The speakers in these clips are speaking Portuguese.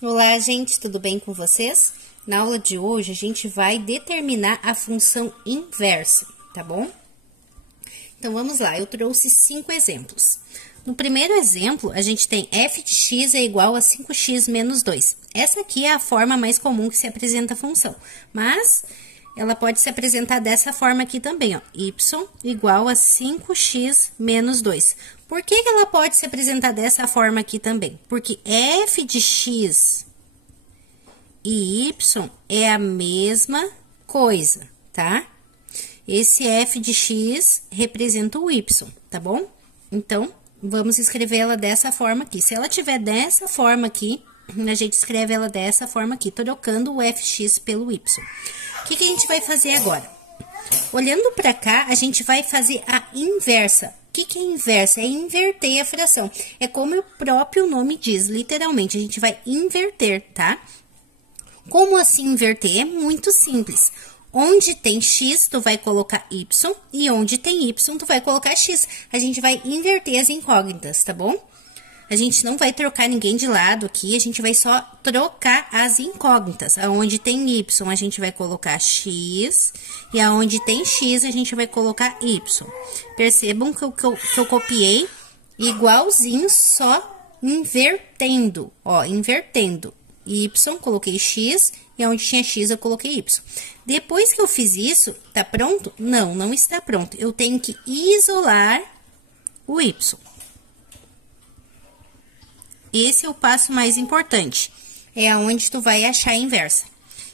Olá, gente, tudo bem com vocês? Na aula de hoje, a gente vai determinar a função inversa, tá bom? Então, vamos lá, eu trouxe 5 exemplos. No primeiro exemplo, a gente tem f de x é igual a 5x menos 2. Essa aqui é a forma mais comum que se apresenta a função, mas ela pode se apresentar dessa forma aqui também, ó, y igual a 5x menos 2. Por que ela pode se apresentar dessa forma aqui também? Porque f de x e y é a mesma coisa, tá? Esse f de x representa o y, tá bom? Então, vamos escrever ela dessa forma aqui. Se ela tiver dessa forma aqui, a gente escreve ela dessa forma aqui, trocando o fx pelo y. O que a gente vai fazer agora? Olhando para cá, a gente vai fazer a inversa. O que é inversa? É inverter a fração. É como o próprio nome diz, literalmente, a gente vai inverter, tá? Como assim inverter? É muito simples. Onde tem x, tu vai colocar y, e onde tem y, tu vai colocar x. A gente vai inverter as incógnitas, tá bom? A gente não vai trocar ninguém de lado aqui, a gente vai só trocar as incógnitas. Aonde tem y, a gente vai colocar x, e aonde tem x, a gente vai colocar y. Percebam que eu copiei igualzinho, só invertendo, ó, invertendo. Y, coloquei x, e onde tinha x, eu coloquei y. Depois que eu fiz isso, tá pronto? Não, não está pronto. Eu tenho que isolar o y. Esse é o passo mais importante. É aonde tu vai achar a inversa.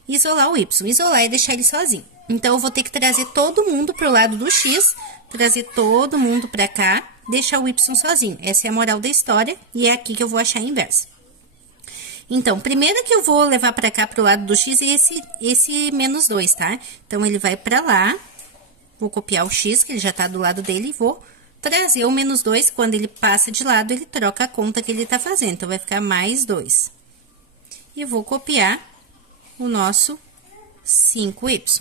Isolar o y. Isolar é deixar ele sozinho. Então, eu vou ter que trazer todo mundo pro lado do x, trazer todo mundo pra cá, deixar o y sozinho. Essa é a moral da história, e é aqui que eu vou achar a inversa. Então, primeiro que eu vou levar pra cá pro lado do x é esse menos 2, tá? Então, ele vai pra lá, vou copiar o x, que ele já tá do lado dele, e vou trazer o menos 2, quando ele passa de lado, ele troca a conta que ele tá fazendo. Então, vai ficar mais 2. E vou copiar o nosso 5y.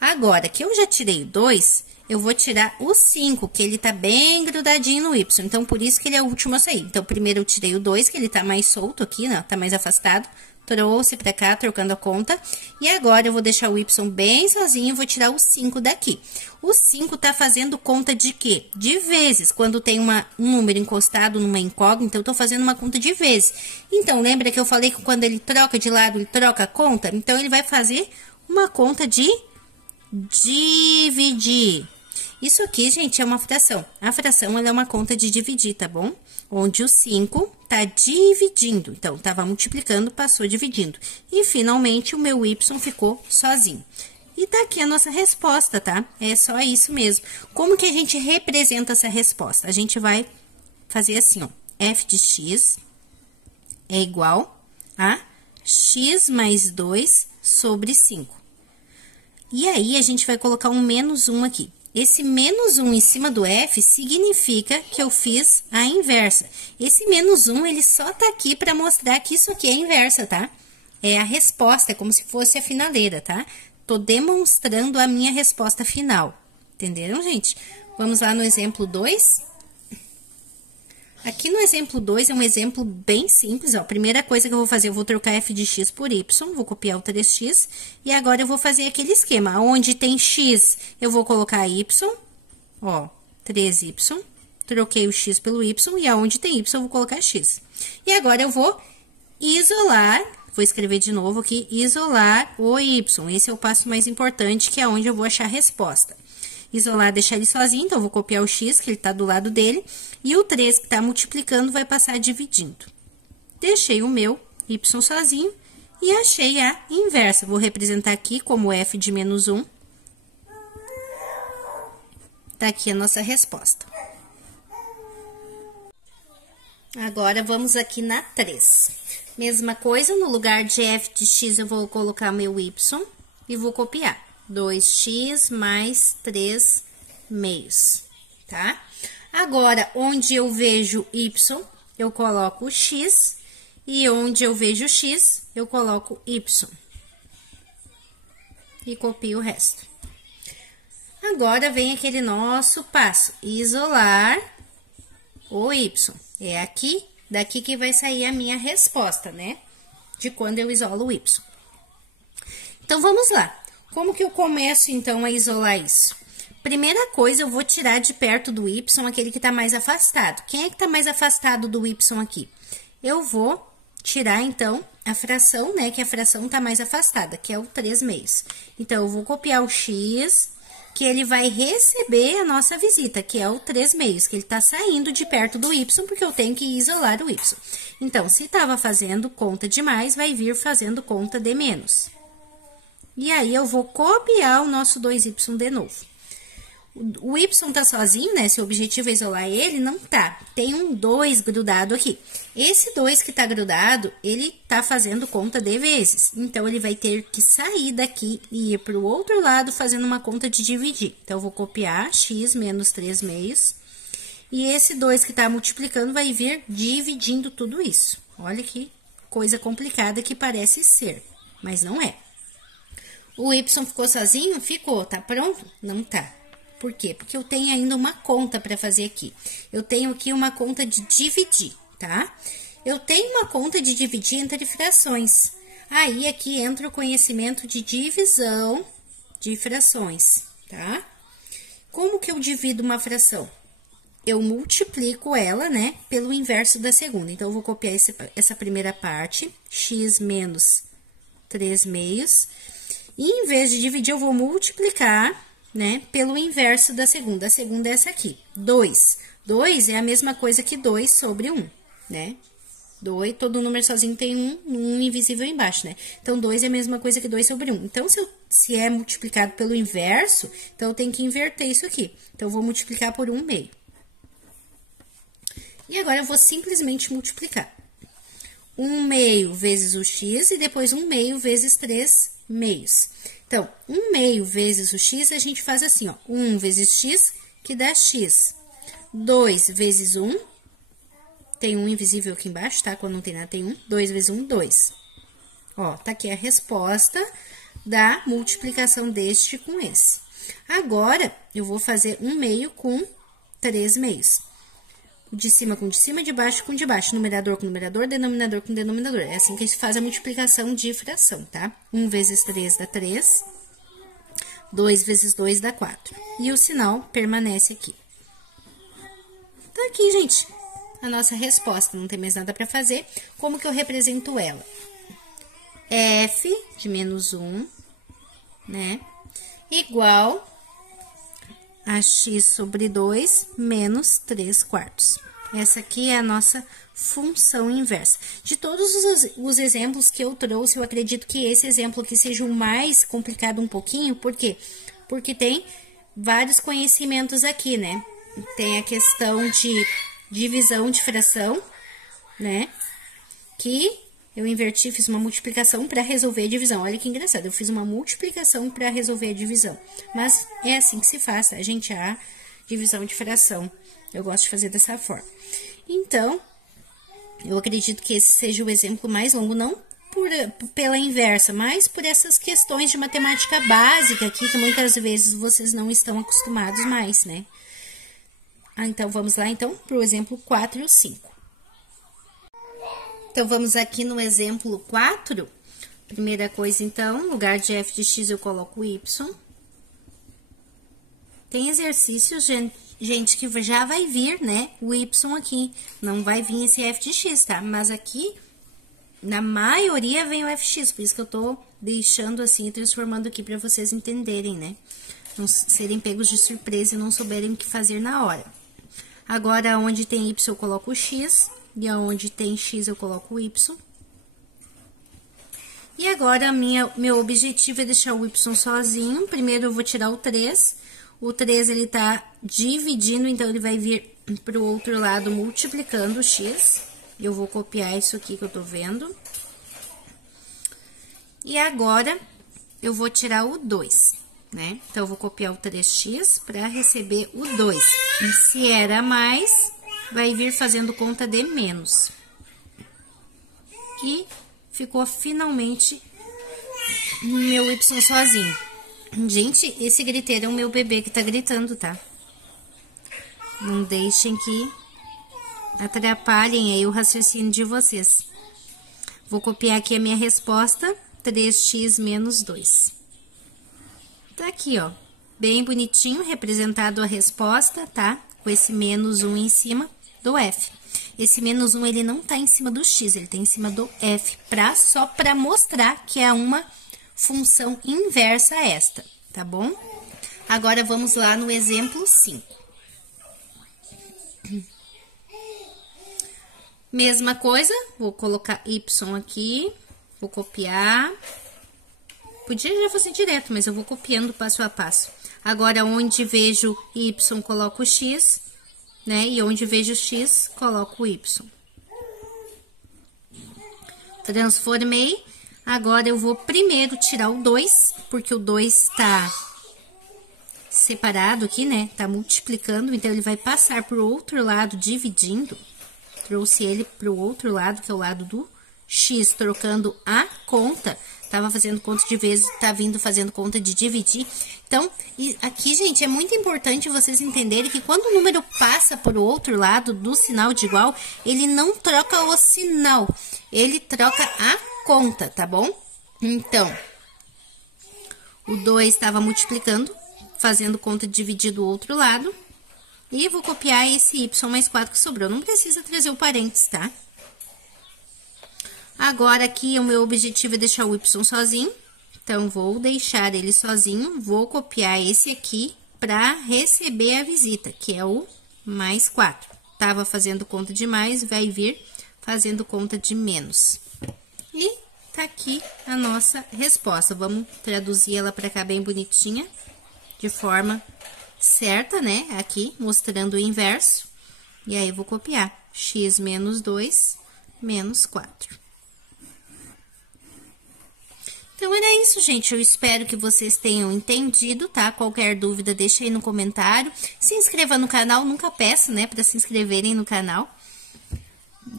Agora, que eu já tirei o 2, eu vou tirar o 5, que ele tá bem grudadinho no y. Então, por isso que ele é o último a sair. Então, primeiro eu tirei o 2, que ele tá mais solto aqui, né? Tá mais afastado. Trouxe pra cá, trocando a conta. E agora, eu vou deixar o y bem sozinho e vou tirar o 5 daqui. O 5 tá fazendo conta de quê? De vezes. Quando tem um número encostado numa incógnita, eu tô fazendo uma conta de vezes. Então, lembra que eu falei que quando ele troca de lado, ele troca a conta? Então, ele vai fazer uma conta de dividir. Isso aqui, gente, é uma fração. A fração, ela é uma conta de dividir, tá bom? Onde o 5 tá dividindo. Então, tava multiplicando, passou dividindo. E, finalmente, o meu y ficou sozinho. E tá aqui a nossa resposta, tá? É só isso mesmo. Como que a gente representa essa resposta? A gente vai fazer assim, ó. F de x é igual a x mais 2 sobre 5. E aí, a gente vai colocar um menos 1 aqui. Esse menos 1 em cima do f significa que eu fiz a inversa. Esse menos 1, ele só tá aqui para mostrar que isso aqui é a inversa, tá? É a resposta, é como se fosse a finaleira, tá? Tô demonstrando a minha resposta final. Entenderam, gente? Vamos lá no exemplo 2. Aqui no exemplo 2 é um exemplo bem simples, ó. Primeira coisa que eu vou fazer, eu vou trocar f de x por y, vou copiar o 3x, e agora eu vou fazer aquele esquema. Onde tem x, eu vou colocar y, ó, 3y, troquei o x pelo y, e aonde tem y, eu vou colocar x. E agora eu vou isolar, vou escrever de novo aqui, isolar o y. Esse é o passo mais importante, que é onde eu vou achar a resposta. Isolar, deixar ele sozinho, então, eu vou copiar o x, que ele tá do lado dele, e o 3, que tá multiplicando, vai passar dividindo. Deixei o meu y sozinho, e achei a inversa. Vou representar aqui como f de menos 1. Tá aqui a nossa resposta. Agora, vamos aqui na 3. Mesma coisa, no lugar de f de x, eu vou colocar meu y, e vou copiar. 2x mais 3 meios, tá? Agora, onde eu vejo y, eu coloco x, e onde eu vejo x, eu coloco y. E copio o resto. Agora, vem aquele nosso passo, isolar o y. É aqui Daqui que vai sair a minha resposta, né? De quando eu isolo o y. Então, vamos lá. Como que eu começo, então, a isolar isso? Primeira coisa, eu vou tirar de perto do y aquele que tá mais afastado. Quem é que tá mais afastado do y aqui? Eu vou tirar, então, a fração, né? Que a fração tá mais afastada, que é o 3/2. Então, eu vou copiar o x, que ele vai receber a nossa visita, que é o 3/2, que ele tá saindo de perto do y, porque eu tenho que isolar o y. Então, se tava fazendo conta de mais, vai vir fazendo conta de menos. E aí, eu vou copiar o nosso 2y de novo. O y tá sozinho, né? Se o objetivo é isolar ele, não tá. Tem um 2 grudado aqui. Esse 2 que tá grudado, ele tá fazendo conta de vezes. Então, ele vai ter que sair daqui e ir pro outro lado fazendo uma conta de dividir. Então, eu vou copiar x menos 3/2. E esse 2 que tá multiplicando vai vir dividindo tudo isso. Olha que coisa complicada que parece ser, mas não é. O y ficou sozinho? Ficou. Tá pronto? Não tá. Por quê? Porque eu tenho ainda uma conta para fazer aqui. Eu tenho aqui uma conta de dividir, tá? Eu tenho uma conta de dividir entre frações. Aí, aqui entra o conhecimento de divisão de frações, tá? Como que eu divido uma fração? Eu multiplico ela, né, pelo inverso da segunda. Então, eu vou copiar essa primeira parte, x menos 3/2. E, em vez de dividir, eu vou multiplicar, né, pelo inverso da segunda. A segunda é essa aqui, 2. 2 é a mesma coisa que 2 sobre 1, né? 2, todo número sozinho tem um invisível embaixo, né? Então, 2 é a mesma coisa que 2 sobre 1. Então, se é multiplicado pelo inverso, então, eu tenho que inverter isso aqui. Então, eu vou multiplicar por 1/2. E agora, eu vou simplesmente multiplicar. 1/2 vezes o x e depois 1/2 vezes 3/2. Então, 1/2 vezes o x, a gente faz assim, ó. 1 vezes x, que dá x. 2 vezes 1, tem um invisível aqui embaixo, tá? Quando não tem nada, tem 1. 2 vezes 1, 2. Ó, tá aqui a resposta da multiplicação deste com esse. Agora, eu vou fazer 1/2 com 3/2. De cima com de cima, de baixo com de baixo. Numerador com numerador, denominador com denominador. É assim que a gente faz a multiplicação de fração, tá? 1 vezes 3 dá 3. 2 vezes 2 dá 4. E o sinal permanece aqui. Tá aqui, gente, a nossa resposta. Não tem mais nada para fazer. Como que eu represento ela? F de menos 1, né? Igual a x sobre 2 menos 3/4. Essa aqui é a nossa função inversa. De todos os exemplos que eu trouxe, eu acredito que esse exemplo aqui seja o mais complicado um pouquinho. Por quê? Porque tem vários conhecimentos aqui, né? Tem a questão de divisão de fração, né? Que eu inverti, fiz uma multiplicação para resolver a divisão. Olha que engraçado, eu fiz uma multiplicação para resolver a divisão. Mas é assim que se faz, tá, gente? A divisão de fração. Eu gosto de fazer dessa forma. Então, eu acredito que esse seja o exemplo mais longo, não pela inversa, mas por essas questões de matemática básica aqui, que muitas vezes vocês não estão acostumados mais, né? Então, vamos lá, então, para o exemplo 4 e o 5. Então, vamos aqui no exemplo 4. Primeira coisa, então, no lugar de f de x, eu coloco y. Tem exercícios, gente, que já vai vir, né, o y aqui. Não vai vir esse f de x, tá? Mas aqui, na maioria, vem o fx. Por isso que eu tô deixando assim e transformando aqui para vocês entenderem, né? Não serem pegos de surpresa e não souberem o que fazer na hora. Agora, onde tem y, eu coloco o x. E onde tem x, eu coloco o y. E agora, meu objetivo é deixar o y sozinho. Primeiro, eu vou tirar o 3. O 3, ele tá dividindo, então, ele vai vir pro outro lado multiplicando o x. Eu vou copiar isso aqui que eu tô vendo. E agora, eu vou tirar o 2, né? Então, eu vou copiar o 3x para receber o 2. E se era mais, vai vir fazendo conta de menos. E ficou finalmente meu y sozinho. Gente, esse griteiro é o meu bebê que tá gritando, tá? Não deixem que atrapalhem aí o raciocínio de vocês. Vou copiar aqui a minha resposta, 3x menos 2. Tá aqui, ó, bem bonitinho, representado a resposta, tá? Com esse menos 1 em cima do f. Esse menos 1, ele não tá em cima do x, ele tá em cima do f, só pra mostrar que é uma função inversa esta, tá bom? Agora, vamos lá no exemplo 5. Mesma coisa, vou colocar y aqui, vou copiar. Podia já fazer direto, mas eu vou copiando passo a passo. Agora, onde vejo y, coloco x, né? E onde vejo x, coloco y. Transformei. Agora, eu vou primeiro tirar o 2, porque o 2 tá separado aqui, né? Tá multiplicando, então ele vai passar pro outro lado dividindo. Trouxe ele pro outro lado, que é o lado do x, trocando a conta. Tava fazendo conta de vezes, tá vindo fazendo conta de dividir. Então, aqui, gente, é muito importante vocês entenderem que quando o número passa por outro lado do sinal de igual, ele não troca o sinal, ele troca a conta, tá bom? Então, o 2 estava multiplicando, fazendo conta de dividir do outro lado. E vou copiar esse y mais 4 que sobrou. Não precisa trazer o parênteses, tá? Agora, aqui, o meu objetivo é deixar o y sozinho. Então, vou deixar ele sozinho. Vou copiar esse aqui para receber a visita, que é o mais 4. Tava fazendo conta de mais, vai vir fazendo conta de menos. E tá aqui a nossa resposta. Vamos traduzir ela para cá bem bonitinha, de forma certa, né? Aqui, mostrando o inverso. E aí, vou copiar. X menos 2 menos 4. Então, era isso, gente. Eu espero que vocês tenham entendido, tá? Qualquer dúvida, deixa aí no comentário. Se inscreva no canal, nunca peço, né, para se inscreverem no canal.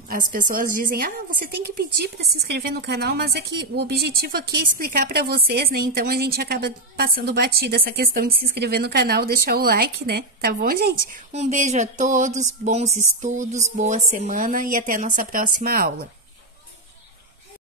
As pessoas dizem, você tem que pedir para se inscrever no canal, mas é que o objetivo aqui é explicar para vocês, né? Então, a gente acaba passando batida essa questão de se inscrever no canal, deixar o like, né? Tá bom, gente? Um beijo a todos, bons estudos, boa semana e até a nossa próxima aula.